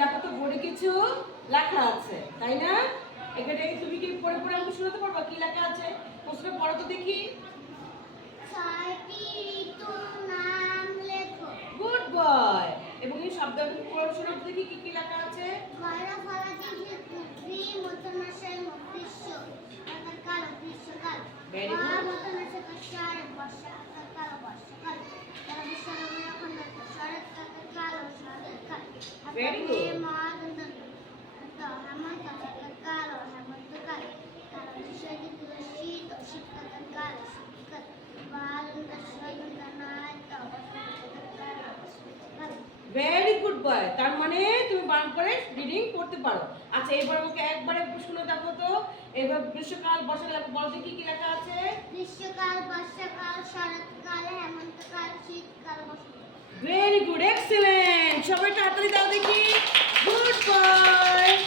দেখো তো বোর্ডে কিছু লেখা আছে, তাই না? এখানে তুমি কি পড়ে পড়ে আমাকে শোনাতে পারবা কি লেখা আছে? প্রশ্নটা পড়ো তো দেখি। 6টি ঋতুর নাম লেখো। Good boy. এবং এই শব্দগুলো পড়ে শোনাতে দেখি কি কি লেখা আছে। খরা ফলাদি মধ্যমাসের গ্রীষ্ম কাল গ্রীষ্মকাল। Very good. মধ্যমাসের শরৎ বর্ষাকাল বর্ষাকাল। শরৎকাল শরৎকাল। Very good. হেমন্তকাল হেমন্তকাল। শীত শীতকাল শীতকাল। Very good boy. তার মানে তুমি বান করে রিডিং করতে পারো। আচ্ছা এবার আমাকে একবারে শুনে দেখো তো। এবার গ্রীষ্মকাল বর্ষাকাল বলো দেখি কি লেখা আছে। গ্রীষ্মকাল বর্ষাকাল শরৎকাল হেমন্তকাল শীতকাল বসন্তকাল। Very good, excellent. সবাই